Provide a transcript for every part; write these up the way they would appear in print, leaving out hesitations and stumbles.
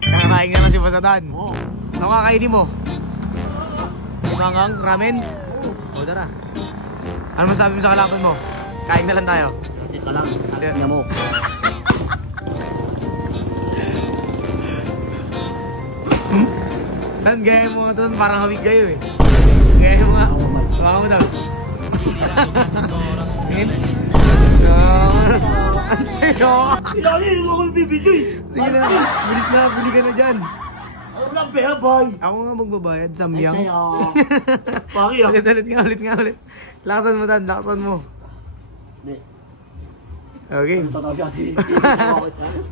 Kakain ka na si Basatan. Oo. Ano kakainin mo? Mangang ramen? O tara. Ano masabi mo sa kalaban mo? Kain na lang tayo. Kasi ka lang. Tingnan mo. Tan, gaya mo ito, parang hawig kayo eh. Gaya mo nga. Baka mo daw. Tingin. Ang sayo. Ilalim mo akong bibigay. Sige na, buli ka na dyan. Ako lang pera, boy. Ako nga magbabayad, samyang. Ay, sayo. Paki ah. Ulit nga. Lakasan mo Tan, lakasan mo. Hindi. Okay. Ano tatawa siya?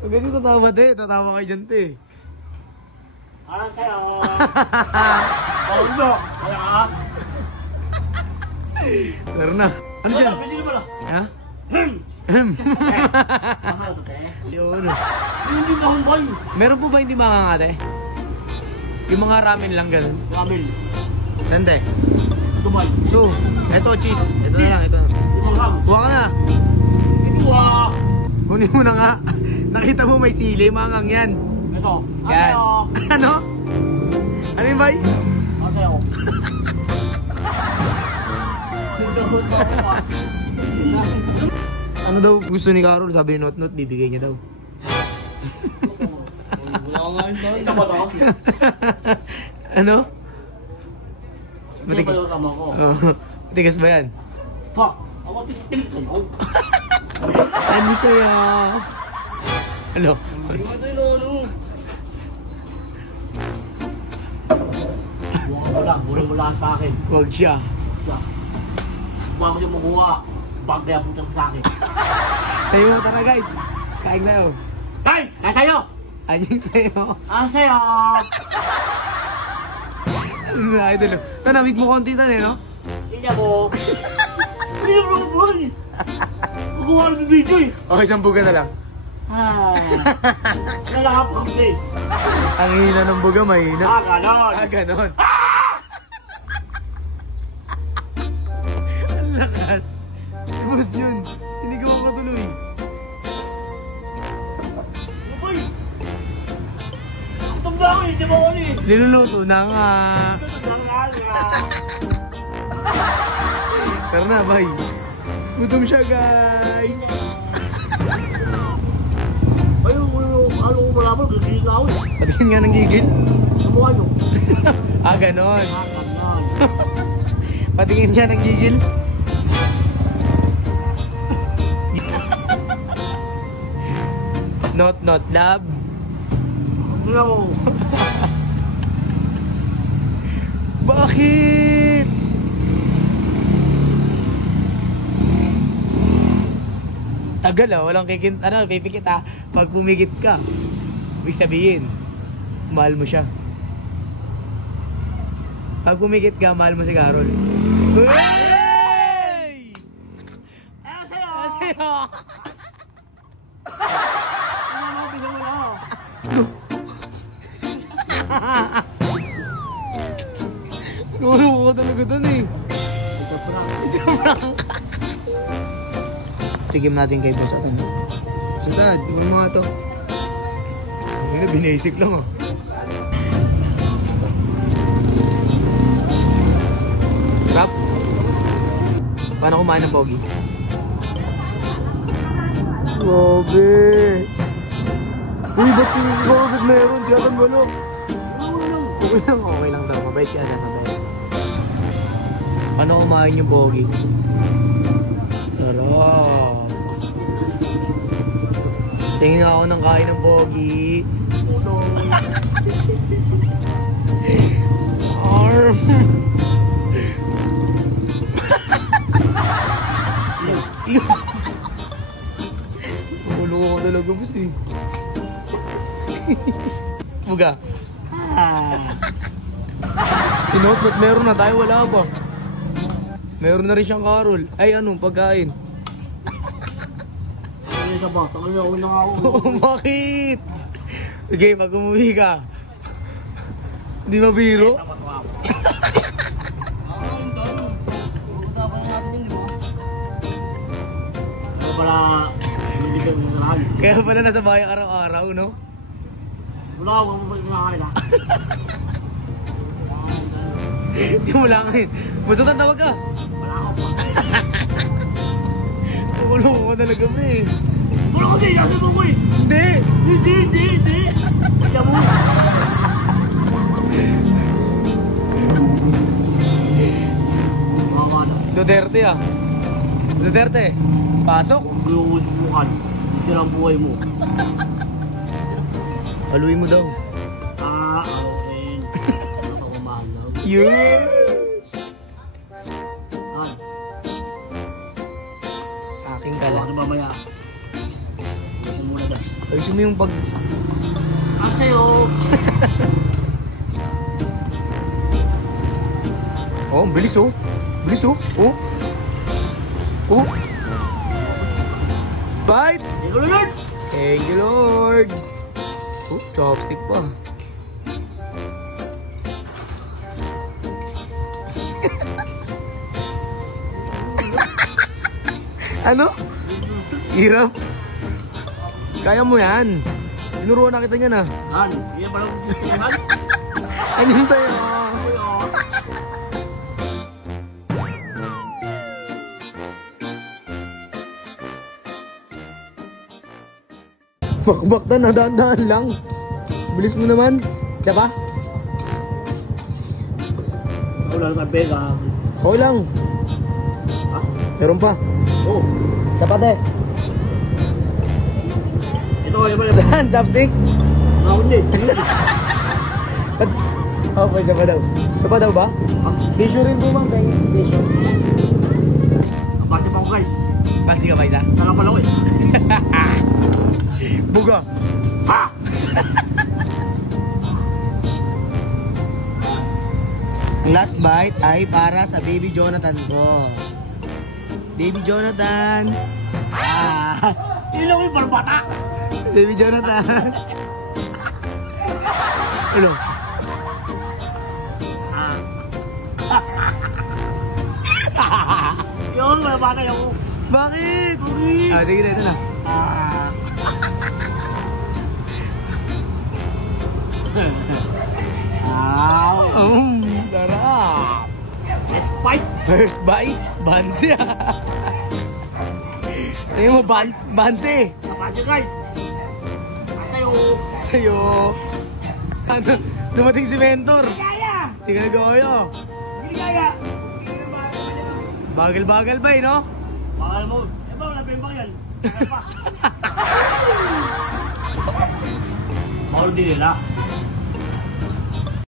Huwag kasi tatawa te, tatawa kayo dyan te. Parang sayo. Bawal mo. Kaya ka. Tara na. Ano dyan? Pwede naman ah. Ha? Mahal to, te. Yun. Hindi ka hong boy. Meron po ba hindi makangate? Yung mga ramen lang ganun. Ramen. Sante? Dumay. Ito. Ito cheese. Ito na lang, ito. Limang ham. Kuha ka na. Ito ah. Kunin mo na nga. Nakita mo may sili, mangang yan. Ito. Yan. Ano? Ano yun, bay? Ano sayo? Ano daw gusto ni Carol? Sabi ni Not, bibigay niya daw. Ito ba to? Ano? Ito ba yung tama ko? Oh. Matigas ba yan? Fuck! Ako tistil kayo. Ano sa'yo? Ano? Hindi mo ito yung Buwan mo lang sa akin. Huwag siya. Buwan mo yung mabuha. Bag na yung putang sa akin. Sa'yo, tara guys. Kain na yun. Guys! Kaya tayo! Anong sa'yo? Ano sa'yo? Idol. Ito, namig mo konti tan eh, no? Hindi mo. Hindi mo lang buwan eh. Mabuha ng video eh. Okay, sampugan na lang. Nalakapag eh. Ang hina ng buga, mahina. Ganon. Ganon. Ang lakas. Boss yun. Sinigawan ko tuloy. Uy! Tumda ko eh, di ba ko eh? Niluluto na nga. Tara na, bye. Gutom siya, guys. Ayun, ano ko malaman, bibigyan nga ako eh. Patingin nga ng gigil. Sa mukha nyo. Ganon. Ganon. Patingin nga ng gigil. Not love. No. Bakit? Tagal walang pipikit pag pumikit ka. Ibig sabihin, mahal mo siya. Pag pumikit ka, mahal mo si Carol. Hey! Ano Sa'yo! Nulong ko talaga dun eh. Ito prank. Tigim natin kay Boss Atan. So dad, tingnan mo nga to. Hindi, binasic lang oh. Rap. Paano kumain ng pogi? Grabe. Uy, ba't meron? Di atan wala. Okay lang daw. Mabait siya na. Mabait. Paano kumain yung pogi? Tara. Tingin ako ng kain ng pogi. Arm. Ulo ko talaga boss eh. Buga. Sinuot ba't meron na tayo? Wala ba? Meron na rin siyang Carol. Ay ano, pagkain. Ano sa ba? Takal na ako na ako. Oo, bakit? Sige, pag umuwi ka. Hindi mabiro? Kaya pala, hindi ka nalahan. Kaya pala nasa bahay araw-araw, no? Wala Wala ako kumakain ha. Hindi mo lang ngayon. Busutan tawag ka. Wala ako pa. Ulo ko talaga pre. Wala kasi, yasin mo ko eh. Hindi. Hindi. Siya mo. Mama na. Duterte ah. Duterte. Pasok. Kung bulukan, sila ang buhay mo. Haluin mo daw. Okay. Nakakumalaw. Yes. Han, Sa akin ka ano lang. mamaya? Gusto muna dyan. Ayusin mo yung pag... At sa'yo. Oh, ang bilis oh. Bilis oh. Oh. Oh. Bite. Ikaw na Lord. Thank you, Lord. Oh, chopstick pa. Ano? Hirap. Kaya mo yan. Tinuruan na kita niyan ah. Han, iya pa lang. Han. Ano yung sa'yo? Bakbak na, nadaan-daan lang. Bilis mo naman. Diba? Wala naman pega. Okay lang. Ha? Meron pa. Oo. Sapat eh. Ito kaya pala. Saan? Chopstick? Ako hindi. Okay, sapa daw. Sapa daw ba? Tissue rin po ma'am. Tissue. Kapati pa ko guys. Pansi ka ba isa? Saan pala ko eh. Buga. Ha! Last bite ay para sa baby Jonathan ko. Baby Jonathan. Ilaw yung barbata. Baby Jonathan. Ano? Yun, barbata yung. Bakit? Ah, sige na, ito na. Sarap. Fight. First bite, bansi ah. Ayun mo, bansi. Kapati guys. Sa'yo. Sa'yo. Ano, dumating si Mentor. Kaya. Hindi ka nag-oyo. Hindi kaya. Bagal-bagal ba eh, no? Bakal mo. Ito, nabimbang yan. Kaya pa. Maul din nila.